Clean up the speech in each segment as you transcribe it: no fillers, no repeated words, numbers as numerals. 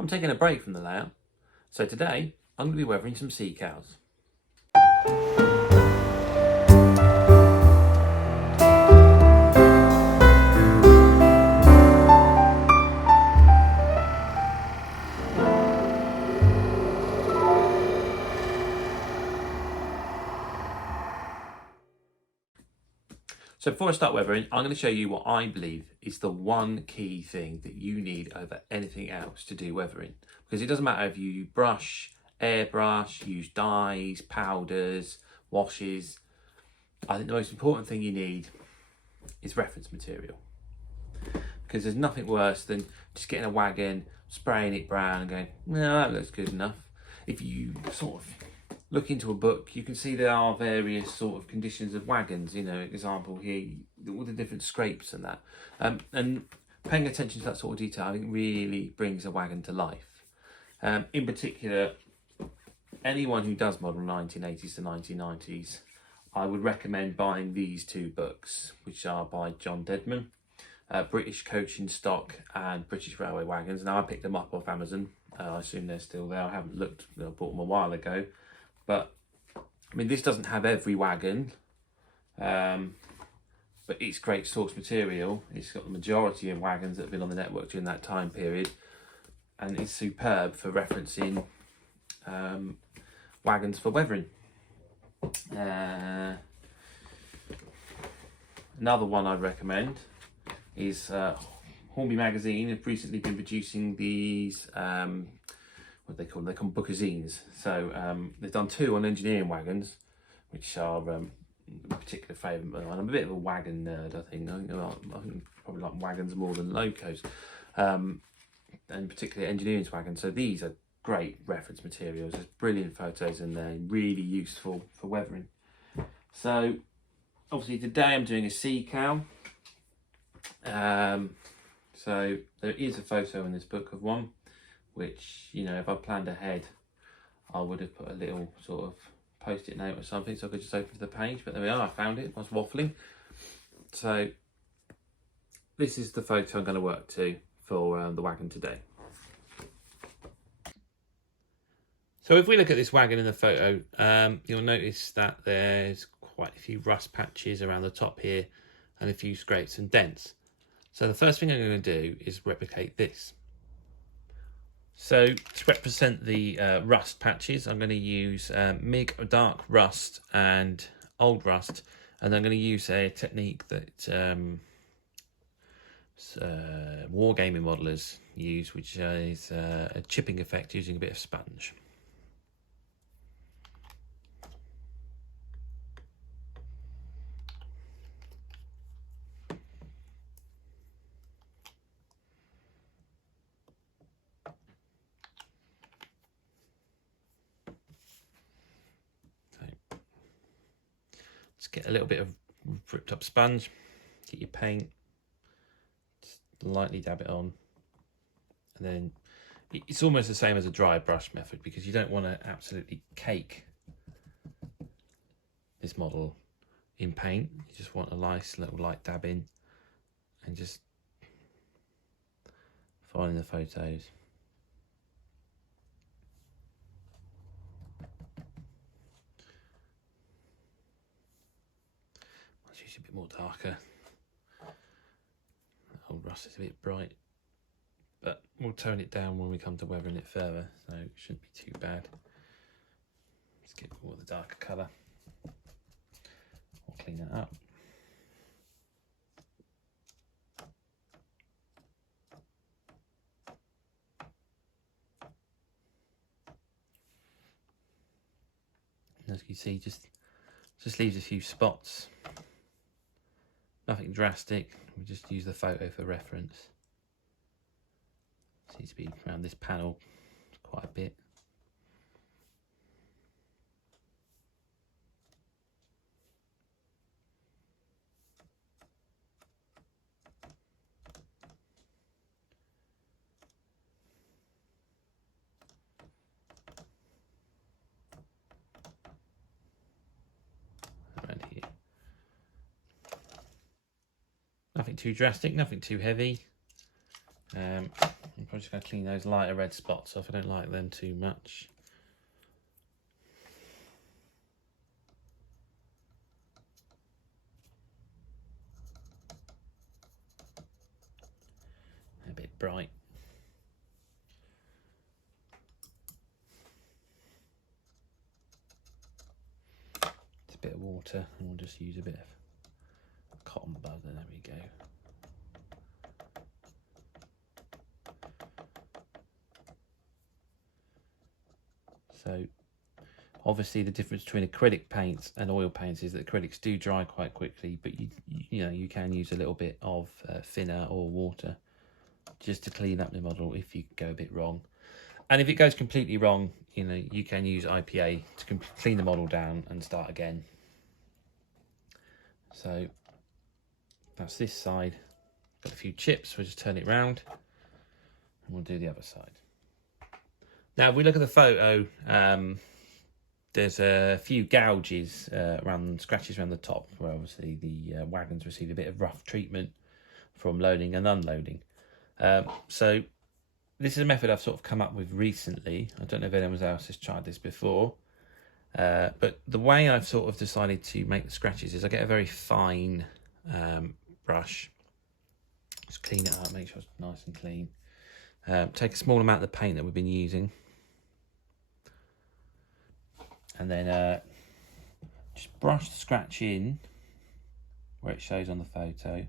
I'm taking a break from the layout. So today, I'm going to be weathering some sea cows. So before I start weathering, I'm going to show you what I believe is the one key thing that you need over anything else to do weathering. Because it doesn't matter if you brush, airbrush, use dyes, powders, washes. I think the most important thing you need is reference material. Because there's nothing worse than just getting a wagon, spraying it brown and going, no, that looks good enough. If you sort of look into a book, you can see there are various sort of conditions of wagons, you know, example here, all the different scrapes and that. And paying attention to that sort of detail, I think really brings a wagon to life. In particular, anyone who does model 1980s to 1990s, I would recommend buying these two books, which are by John Dedman, British Coaching Stock and British Railway Wagons. Now I picked them up off Amazon. I assume they're still there. I haven't looked, I bought them a while ago. But, I mean, this doesn't have every wagon, but it's great source material. It's got the majority of wagons that have been on the network during that time period, and it's superb for referencing wagons for weathering. Another one I'd recommend is Hornby magazine have recently been producing these what they call them? They call them bookazines. So they've done two on engineering wagons, which are a particular favourite. I'm a bit of a wagon nerd, I think. I think probably like wagons more than locos, and particularly engineering wagons. So these are great reference materials. There's brilliant photos in there, really useful for weathering. So obviously today I'm doing a sea cow. So there is a photo in this book of one, which, you know, if I planned ahead, I would have put a little sort of post-it note or something so I could just open to the page, but there we are, I found it, I was waffling. So this is the photo I'm going to work to for the wagon today. So if we look at this wagon in the photo, you'll notice that there's quite a few rust patches around the top here and a few scrapes and dents. So the first thing I'm going to do is replicate this. So to represent the rust patches, I'm going to use MIG Dark Rust and Old Rust, and I'm going to use a technique that wargaming modelers use, which is a chipping effect using a bit of sponge. Just get a little bit of ripped up sponge, get your paint, just lightly dab it on, and then it's almost the same as a dry brush method because you don't want to absolutely cake this model in paint. You just want a nice little light dab in and just finding the photos. A bit more darker. The old rust is a bit bright, but we'll tone it down when we come to weathering it further, so it shouldn't be too bad. Let's get more of the darker colour. I'll clean that up. And as you can see, just leaves a few spots. Nothing drastic, we just use the photo for reference. Seems to be around this panel quite a bit. Around here. Nothing too drastic, nothing too heavy. I'll just going to clean those lighter red spots off. I don't like them too much. A bit bright. It's a bit of water, and we'll just use a bit of cotton bud. There we go. So obviously the difference between acrylic paints and oil paints is that acrylics do dry quite quickly, but you can use a little bit of thinner or water just to clean up the model if you go a bit wrong. And if it goes completely wrong, you can use IPA to clean the model down and start again. So that's this side. Got a few chips, we'll just turn it round and we'll do the other side. Now, if we look at the photo, there's a few gouges, scratches around the top, where obviously the wagons received a bit of rough treatment from loading and unloading. So this is a method I've sort of come up with recently. I don't know if anyone else has tried this before, but the way I've sort of decided to make the scratches is I get a very fine brush, just clean it up, make sure it's nice and clean. Take a small amount of the paint that we've been using, and then just brush the scratch in where it shows on the photo.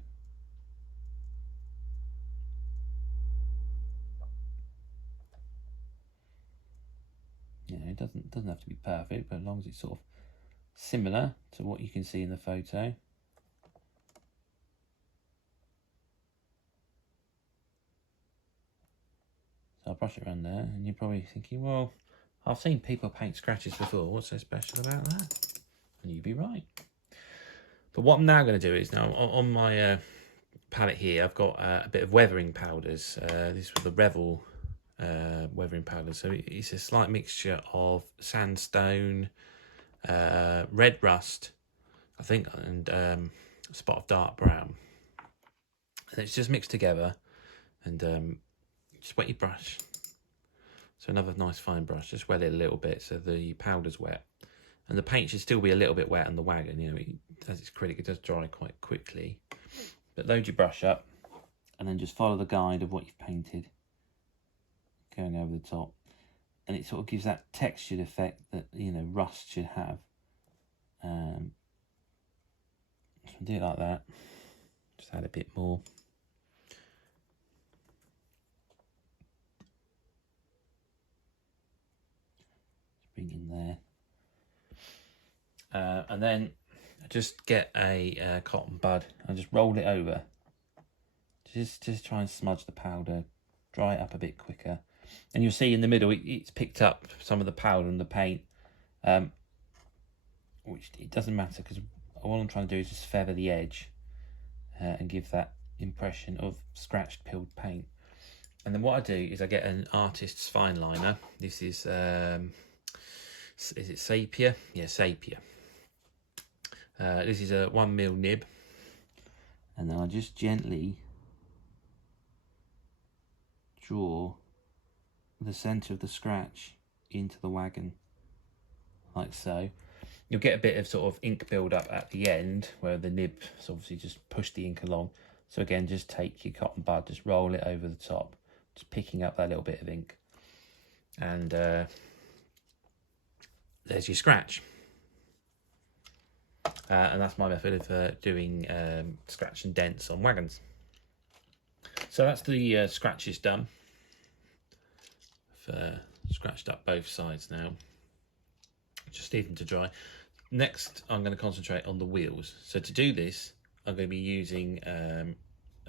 It doesn't have to be perfect, but as long as it's sort of similar to what you can see in the photo. So I'll brush it around there, and you're probably thinking, well, I've seen people paint scratches before, what's so special about that? And you'd be right. But what I'm now going to do is, now on my palette here, I've got a bit of weathering powders. These were the Revel weathering powders. So it's a slight mixture of sandstone, red rust, I think, and a spot of dark brown. And it's just mixed together, and just wet your brush. So another nice fine brush, just wet it a little bit so the powder's wet. And the paint should still be a little bit wet on the wagon. As it's acrylic, it does dry quite quickly. But load your brush up, and then just follow the guide of what you've painted, going over the top. And it sort of gives that textured effect that, rust should have. So do it like that. Just add a bit more. Bring in there. And then just get a cotton bud and just roll it over. Just try and smudge the powder, dry it up a bit quicker. And you'll see in the middle, it's picked up some of the powder and the paint, which it doesn't matter, because all I'm trying to do is just feather the edge and give that impression of scratched, peeled paint. And then what I do is I get an artist's fine liner. This is it Sapia? Yeah, Sapia. This is a 1mm nib. And then I just gently draw the centre of the scratch into the wagon, like so. You'll get a bit of sort of ink build up at the end where the nib's obviously just pushed the ink along. So again, just take your cotton bud, just roll it over the top, just picking up that little bit of ink. And there's your scratch. And that's my method of doing scratch and dents on wagons. So that's the scratches done. I've scratched up both sides now. Just leave them to dry. Next, I'm going to concentrate on the wheels. So to do this, I'm going to be using a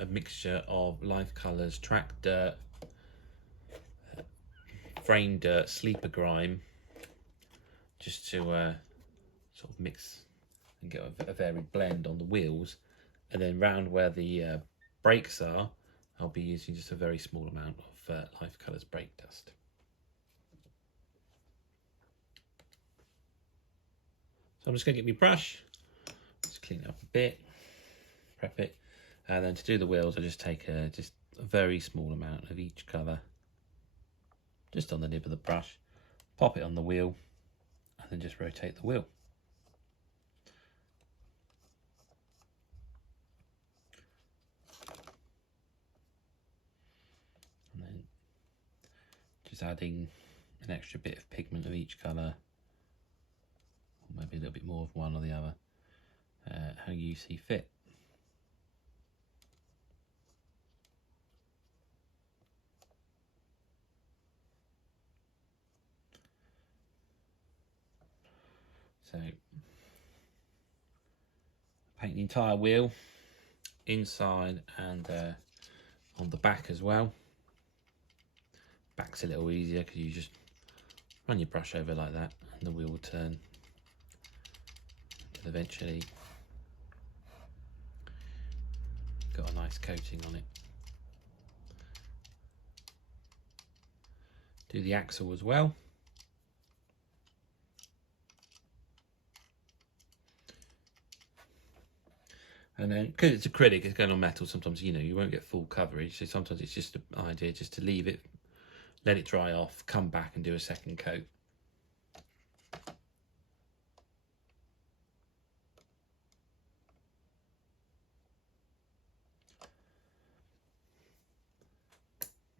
mixture of Life Colours, Track Dirt, Frame Dirt, Sleeper Grime, just to sort of mix and get a varied blend on the wheels. And then round where the brakes are, I'll be using just a very small amount of Life Colours brake dust. So I'm just going to get my brush, just clean it up a bit, prep it, and then to do the wheels I just take just a very small amount of each colour just on the nib of the brush, pop it on the wheel, and then just rotate the wheel. And then just adding an extra bit of pigment of each colour, or maybe a little bit more of one or the other, how you see fit. So paint the entire wheel, inside and on the back as well. Back's a little easier because you just run your brush over like that and the wheel will turn until eventually got a nice coating on it. Do the axle as well. And then, because it's acrylic, it's going on metal, sometimes, you know, you won't get full coverage. So sometimes it's just an idea just to leave it, let it dry off, come back and do a second coat.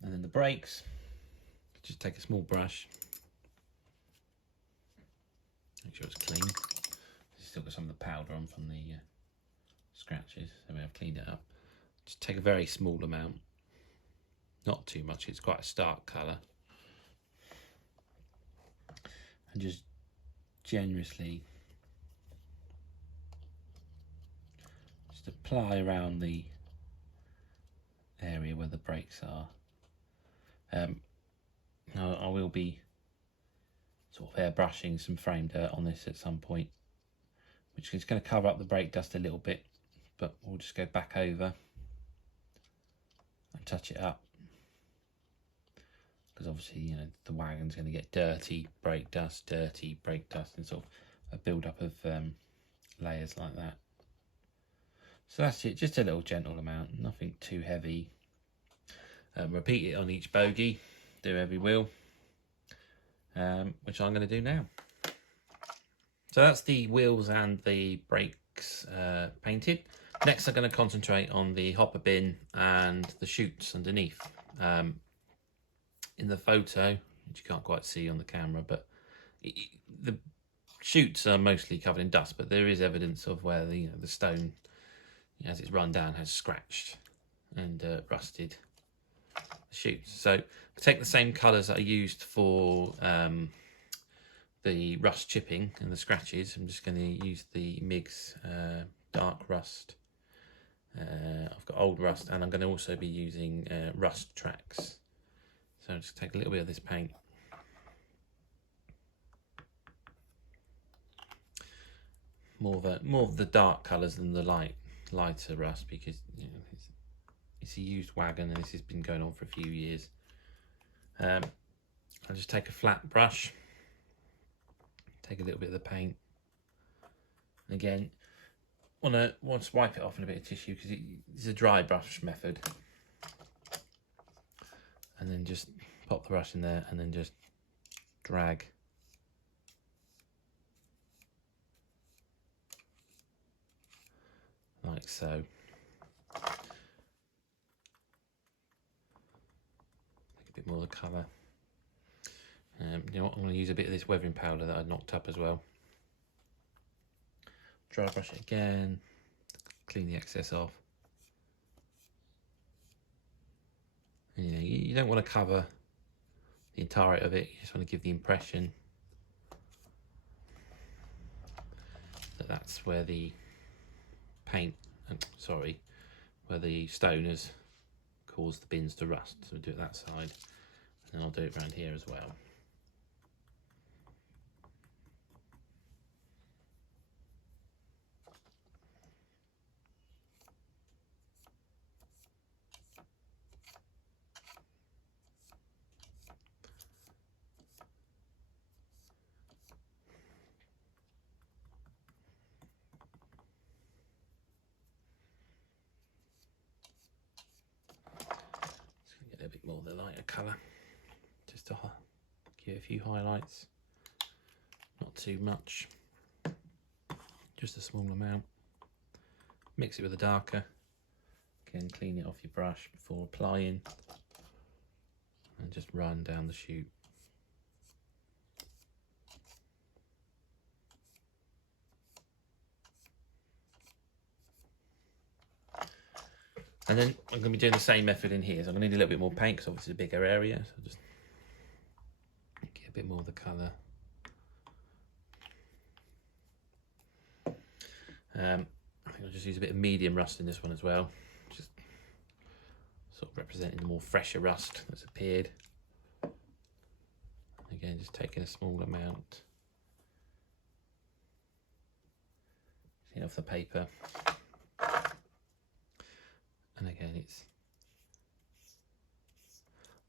And then the brakes, just take a small brush, make sure it's clean. Still got some of the powder on from the scratches, so we have cleaned it up. Just take a very small amount, not too much, it's quite a stark colour, and just generously just apply around the area where the brakes are. Now I will be sort of airbrushing some frame dirt on this at some point, which is going to cover up the brake dust a little bit, but we'll just go back over and touch it up, because obviously, you know, the wagon's going to get dirty brake dust, and sort of a build up of layers like that. So that's it, just a little gentle amount, nothing too heavy. Repeat it on each bogie, do every wheel, which I'm going to do now. So that's the wheels and the brakes painted. Next I'm going to concentrate on the hopper bin and the chutes underneath. In the photo, which you can't quite see on the camera, but the chutes are mostly covered in dust, but there is evidence of where the stone, as it's run down, has scratched and rusted the chutes. So take the same colours that I used for the rust chipping and the scratches. I'm just going to use the MIG's dark rust. I've got old rust, and I'm going to also be using rust tracks. So I'll just take a little bit of this paint. More of the dark colours than the lighter rust, because you know, it's a used wagon and this has been going on for a few years. I'll just take a flat brush, take a little bit of the paint. Again, want to wipe it off in a bit of tissue because it's a dry brush method. And then just pop the brush in there and then just drag. Like so. Take a bit more of the colour. You know what, I'm going to use a bit of this weathering powder that I knocked up as well. Dry brush it again, clean the excess off. And, you know, you don't want to cover the entirety of it, you just want to give the impression that that's where the paint, where the stone has caused the bins to rust. So we'll do it that side, and I'll do it around here as well. Get a bit more of the lighter colour, just to give it a few highlights, not too much, just a small amount. Mix it with a darker. Again, clean it off your brush before applying, and just run down the shoot. And then I'm going to be doing the same method in here. So I'm going to need a little bit more paint because obviously it's a bigger area. So I'll just get a bit more of the colour. I think I'll just use a bit of medium rust in this one as well. Just sort of representing the more fresher rust that's appeared. Again, just taking a small amount. Off the paper. And again, it's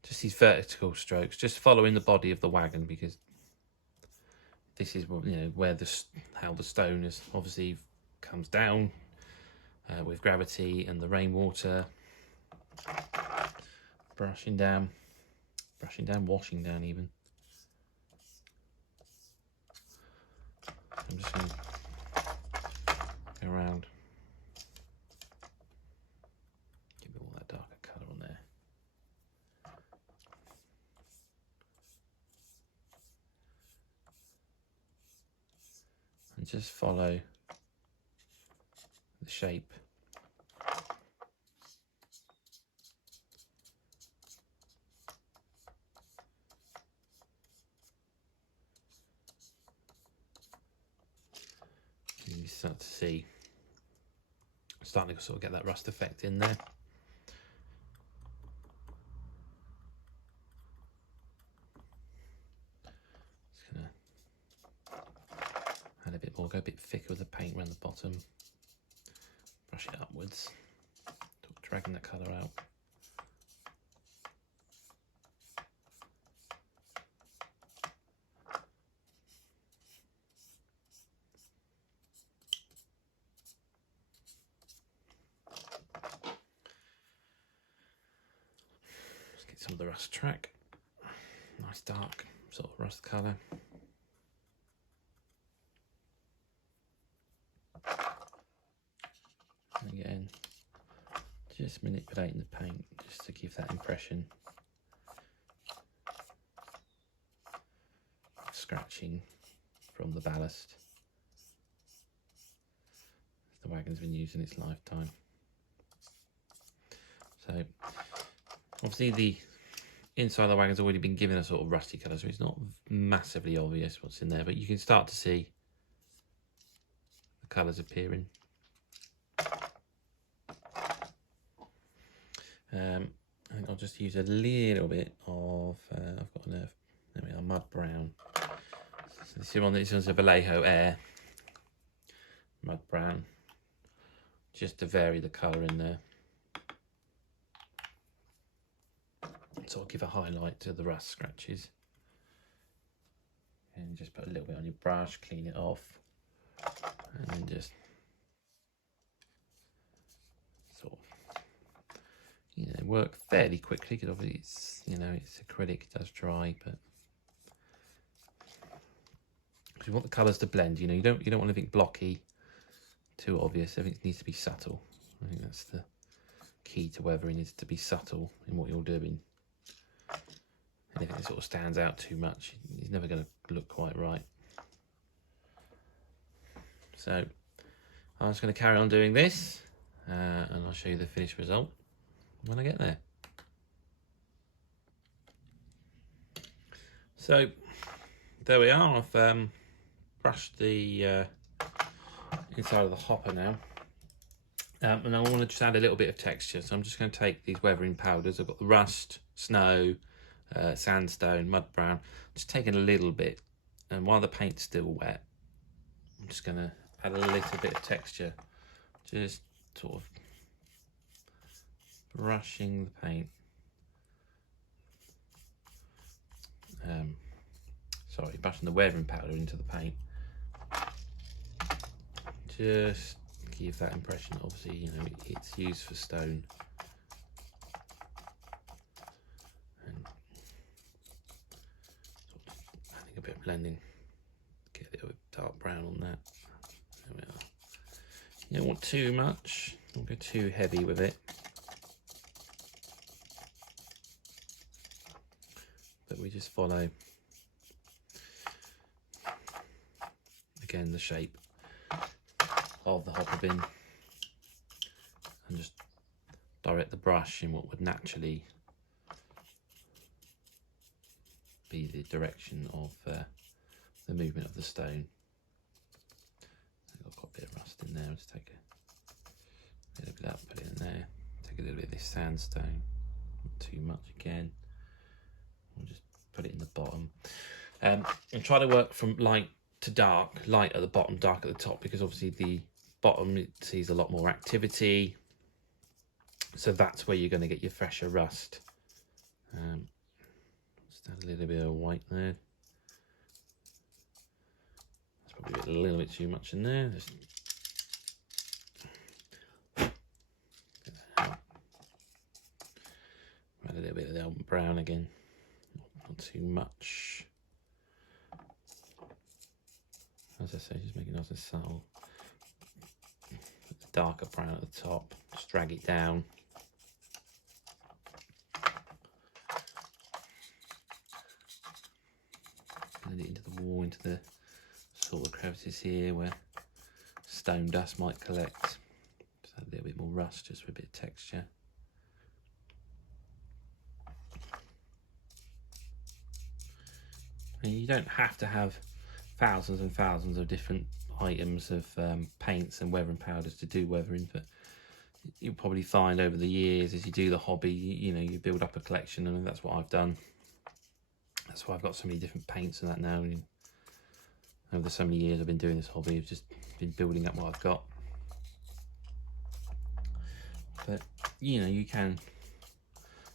just these vertical strokes, just following the body of the wagon, because this is, you know, where how the stone is obviously comes down with gravity and the rainwater, brushing down, washing down even. I'm just going to go around. And just follow the shape. And you start to see, starting to sort of get that rust effect in there. A bit more, go a bit thicker with the paint around the bottom, brush it upwards, dragging the colour out. Just get some of the rust track, nice dark sort of rust colour. Again, just manipulating the paint just to give that impression of scratching from the ballast the wagon's been used in its lifetime. So obviously the inside of the wagon's already been given a sort of rusty colour, so it's not massively obvious what's in there, but you can start to see the colours appearing. I think I'll just use a little bit of, I've got a mud brown. So this one's a Vallejo Air mud brown, just to vary the colour in there. So I'll give a highlight to the rust scratches. And just put a little bit on your brush, clean it off, and then just sort of, you know, work fairly quickly, because obviously it's, you know, it's acrylic, it does dry, but you want the colours to blend. You know, you don't want anything blocky, too obvious. Everything needs to be subtle. I think that's the key to weathering, is to be subtle in what you're doing. Anything that sort of stands out too much is never going to look quite right. So I'm just going to carry on doing this, and I'll show you the finished result when I get there. So there we are. I've brushed the inside of the hopper now, and I want to just add a little bit of texture. So I'm just going to take these weathering powders. I've got the rust, snow, sandstone, mud brown. Just taking a little bit, and while the paint's still wet, I'm just going to add a little bit of texture, just sort of brushing the paint. Sorry, brushing the weathering powder into the paint. Just give that impression. Obviously, you know, it's used for stone. And sort of blending. Get a little bit dark brown on that. There we are. You don't want too much. Don't go too heavy with it. But we just follow, again, the shape of the hopper bin and just direct the brush in what would naturally be the direction of the movement of the stone. I've got quite a bit of rust in there. I'll just take a little bit out, put it in there. Take a little bit of this sandstone, not too much again. We'll just put it in the bottom. And try to work from light to dark, light at the bottom, dark at the top, because obviously the bottom, it sees a lot more activity. So that's where you're going to get your fresher rust. Just add a little bit of white there. That's probably a little bit too much in there. Just add a little bit of the brown again. Not too much. As I say, just make it nice and subtle. Put the darker brown at the top. Just drag it down. Blend it into the wall, into the sort of crevices here where stone dust might collect. Just add a little bit more rust, just for a bit of texture. And you don't have to have thousands and thousands of different items of paints and weathering powders to do weathering, but you'll probably find over the years as you do the hobby, you know, you build up a collection, and that's what I've done. That's why I've got so many different paints and that now. And over so many years I've been doing this hobby, I've just been building up what I've got. But you know, you can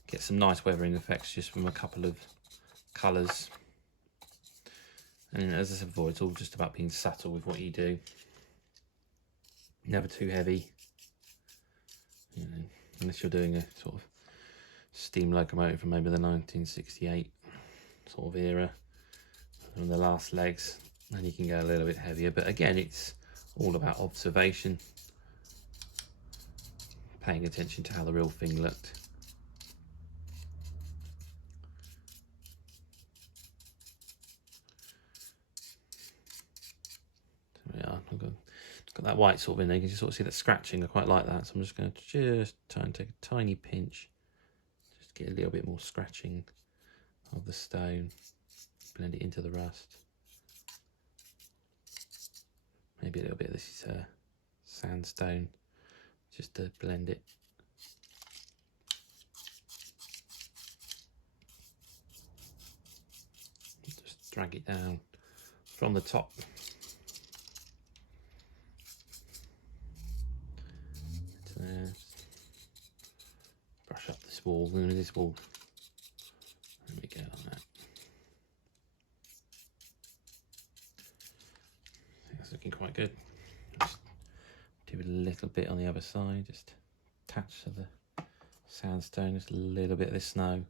get some nice weathering effects just from a couple of colours. And as I said before, it's all just about being subtle with what you do. Never too heavy. You know, unless you're doing a sort of steam locomotive from maybe the 1968 sort of era, from the last legs, and you can go a little bit heavier. But again, it's all about observation, paying attention to how the real thing looked. Got that white sort of in there. You can just sort of see that scratching. I quite like that, so I'm just going to try and take a tiny pinch, just get a little bit more scratching of the stone, blend it into the rust. Maybe a little bit of this sandstone, just to blend it. Just drag it down from the top. Brush up this wall, and this wall. There we go, on that. I think that's looking quite good. Just do a little bit on the other side, just attach to the sandstone, just a little bit of the snow.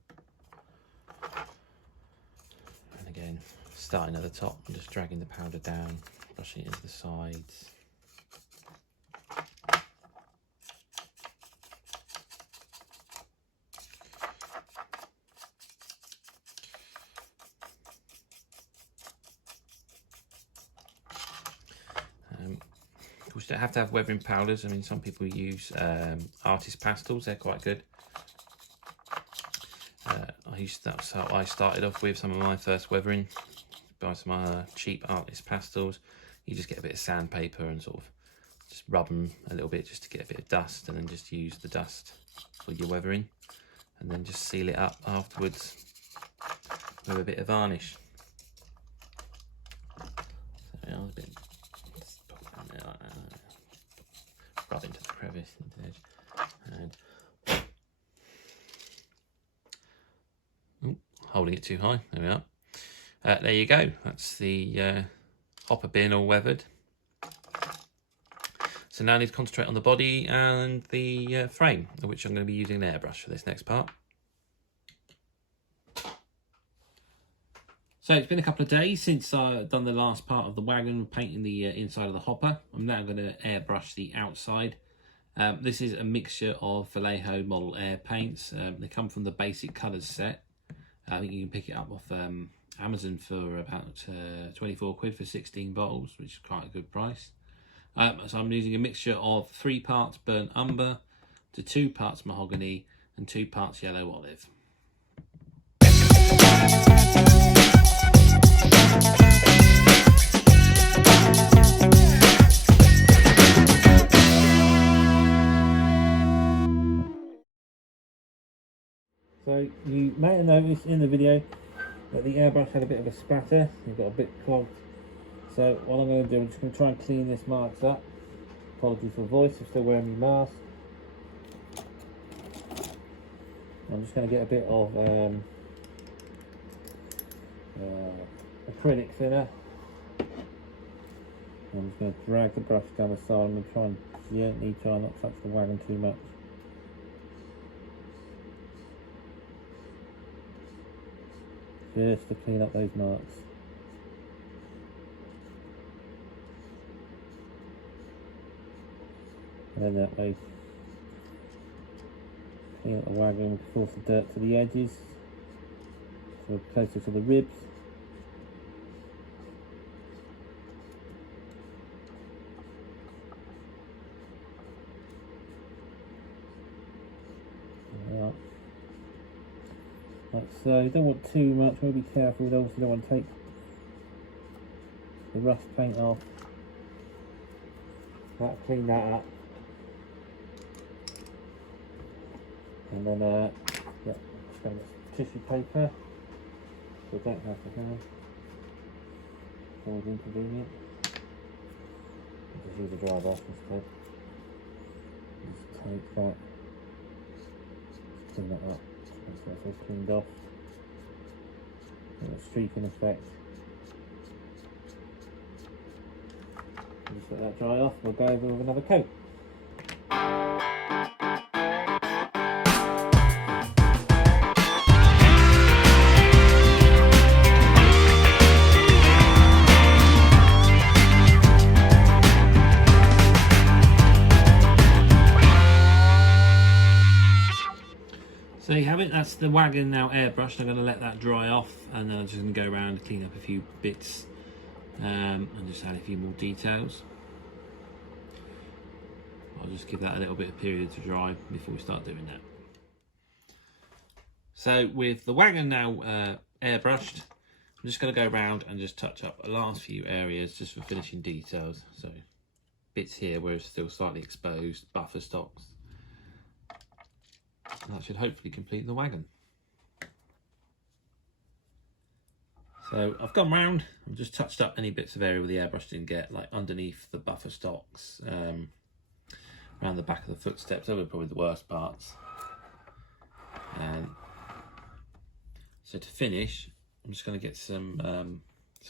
And again, starting at the top and just dragging the powder down, brushing it into the sides. Of course, you don't have to have weathering powders. I mean, some people use artist pastels. They're quite good. That's how I started off with some of my first weathering. Buy some cheap artist pastels. You just get a bit of sandpaper and sort of just rub them a little bit just to get a bit of dust, and then just use the dust for your weathering, and then just seal it up afterwards with a bit of varnish. So, a bit. Rub into the crevice, into the edge, and holding it too high. There we are. There you go. That's the hopper bin all weathered. So now I need to concentrate on the body and the frame, which I'm going to be using an airbrush for this next part. So it's been a couple of days since I've done the last part of the wagon, painting the inside of the hopper. I'm now going to airbrush the outside. This is a mixture of Vallejo Model Air paints. They come from the basic colours set. I think you can pick it up off Amazon for about 24 quid for 16 bottles, which is quite a good price. So I'm using a mixture of 3 parts burnt umber to 2 parts mahogany and 2 parts yellow olive. So you may have noticed in the video that the airbrush had a bit of a spatter. It got a bit clogged. So what I'm going to do, I'm just going to try and clean this marks up. Apologies for voice, I'm still wearing my mask. I'm just going to get a bit of acrylic thinner. I'm just going to drag the brush down the side. I'm going to try and gently try not to touch the wagon too much. Just to clean up those marks. And then that way, clean up the wagon, force the dirt to the edges, so closer to the ribs. Like so, you don't want too much, we'll be careful, you obviously don't want to take the rust paint off. Clean that up. And then, yeah, just going to get tissue paper, so I don't have to have. It's always inconvenient. I'll just use a dry brush instead. Just take that, just clean that up. So that's all cleaned off. A streaking effect. Just let that dry off. We'll go over with another coat. So you have it, that's the wagon now airbrushed. I'm going to let that dry off and then I'm just going to go around and clean up a few bits and just add a few more details. I'll just give that a little bit of period to dry before we start doing that. So with the wagon now airbrushed, I'm just going to go around and just touch up the last few areas just for finishing details. So bits here where it's still slightly exposed, buffer stocks. And that should hopefully complete the wagon. So I've gone round, I've just touched up any bits of area where the airbrush didn't get, like underneath the buffer stocks, around the back of the footsteps. Those were probably the worst parts. And so to finish, I'm just going to get some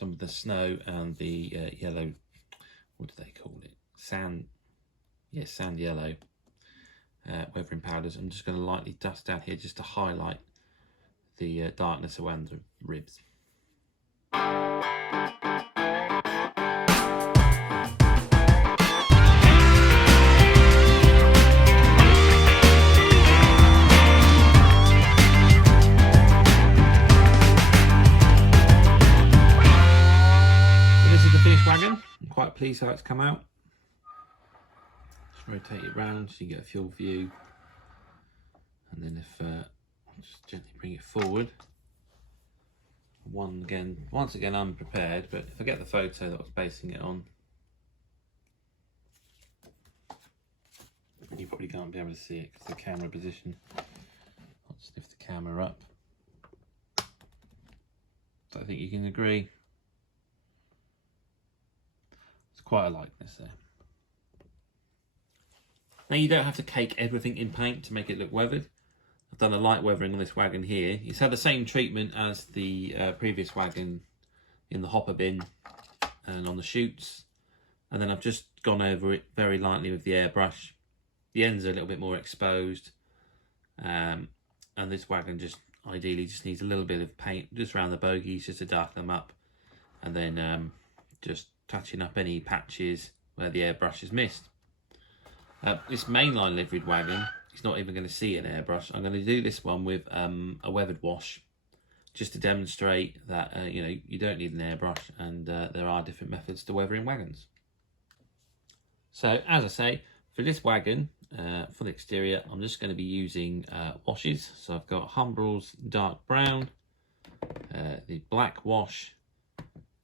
of the snow and the yellow, what do they call it? Sand, yeah, sand yellow. Weathering powders. I'm just going to lightly dust down here just to highlight the darkness around the ribs. So this is the finished wagon. I'm quite pleased how it's come out. Rotate it round so you get a full view, and then if I'll just gently bring it forward. Once again unprepared, but if I get the photo that I was basing it on, you probably can't be able to see it because the camera position. I'll just lift the camera up. So I think you can agree. It's quite a likeness there. Now you don't have to cake everything in paint to make it look weathered. I've done a light weathering on this wagon here. It's had the same treatment as the previous wagon in the hopper bin and on the chutes. And then I've just gone over it very lightly with the airbrush. The ends are a little bit more exposed. And this wagon just ideally just needs a little bit of paint just around the bogies just to darken them up, and then just touching up any patches where the airbrush is missed. This mainline liveried wagon is not even going to see an airbrush. I'm going to do this one with a weathered wash, just to demonstrate that you know, you don't need an airbrush, and there are different methods to weathering wagons. So as I say, for this wagon, for the exterior, I'm just going to be using washes. So I've got Humbrol's dark brown, the black wash,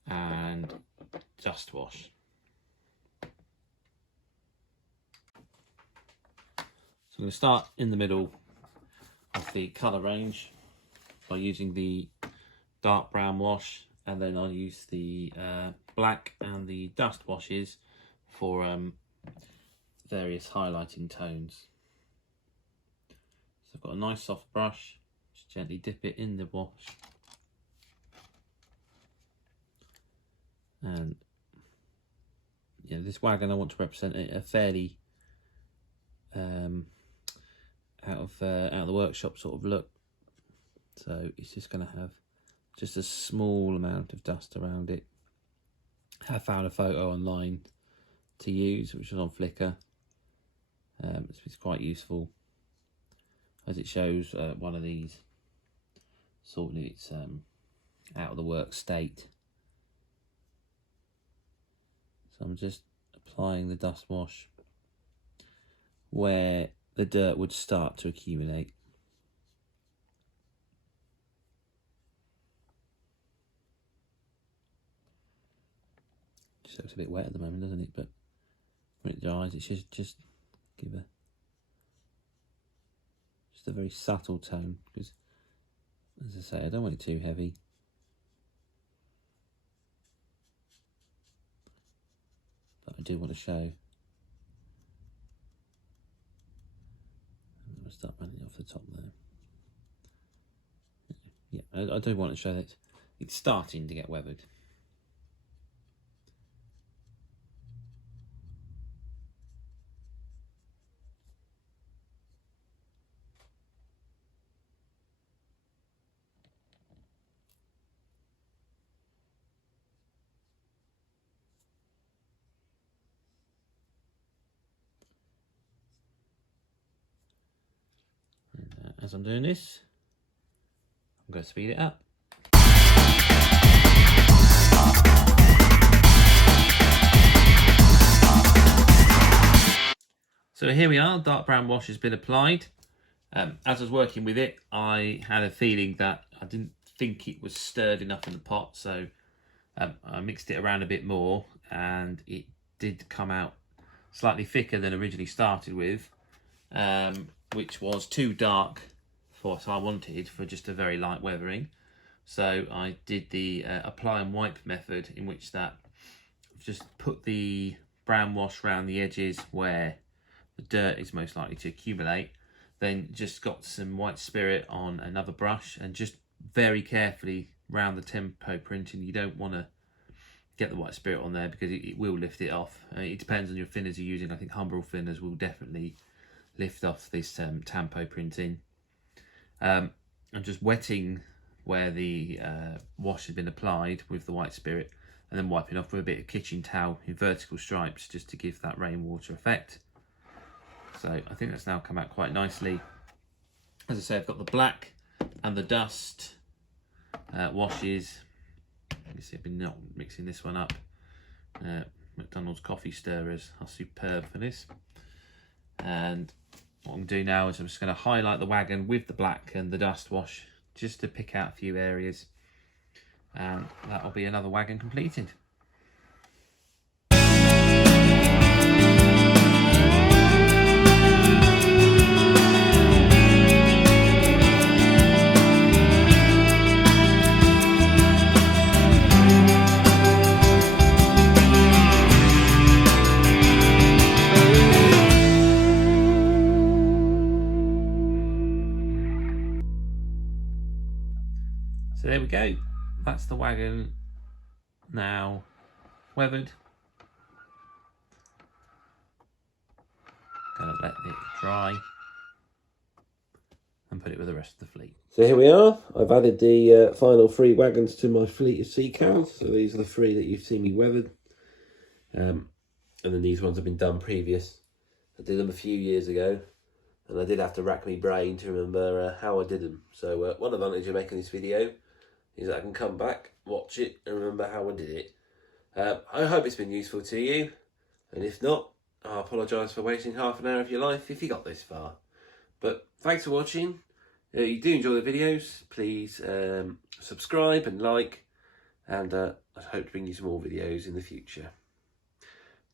and dust wash. So I'm going to start in the middle of the colour range by using the dark brown wash, and then I'll use the black and the dust washes for various highlighting tones. So I've got a nice soft brush, just gently dip it in the wash, and yeah, this wagon I want to represent a fairly out of the workshop sort of look. So it's just going to have just a small amount of dust around it. I found a photo online to use, which was on Flickr. It's quite useful, as it shows one of these sort of its out of the work state. So I'm just applying the dust wash where the dirt would start to accumulate. Just looks a bit wet at the moment, doesn't it? But when it dries, it should just give a very subtle tone, because, as I say, I don't want it too heavy. But I do want to show. I'm going to start running off the top there. Yeah, I do want to show that it's starting to get weathered. As I'm doing this, I'm going to speed it up. So here we are, dark brown wash has been applied. As I was working with it, I had a feeling that I didn't think it was stirred enough in the pot, so I mixed it around a bit more, and it did come out slightly thicker than originally started with, which was too dark for what I wanted for just a very light weathering. So I did the apply and wipe method, in which that I've just put the brown wash around the edges where the dirt is most likely to accumulate, then just got some white spirit on another brush and just very carefully round the tempo printing. You don't want to get the white spirit on there because it will lift it off. It depends on your thinners you're using. I think Humbrol thinners will definitely lift off this tempo printing. I'm just wetting where the wash has been applied with the white spirit, and then wiping off with a bit of kitchen towel in vertical stripes just to give that rainwater effect. So I think that's now come out quite nicely. As I say, I've got the black and the dust washes. You see I've been not mixing this one up. McDonald's coffee stirrers are superb for this. And what I'm doing now is I'm just going to highlight the wagon with the black and the dust wash, just to pick out a few areas, and that'll be another wagon completed. So there we go, that's the wagon now weathered. Gonna let it dry, and put it with the rest of the fleet. So here we are. I've added the final 3 wagons to my fleet of sea cows. So these are the 3 that you've seen me weathered. And then these ones have been done previous. I did them a few years ago, and I did have to rack my brain to remember how I did them. So one advantage of making this video is that I can come back, watch it, and remember how I did it. I hope it's been useful to you, and if not, I apologise for wasting half an hour of your life if you got this far. But thanks for watching. If you do enjoy the videos, please subscribe and like, and I hope to bring you some more videos in the future.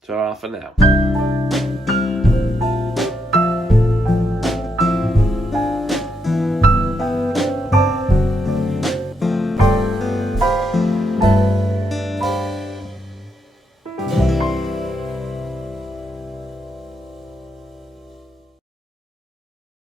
Ta-ra for now.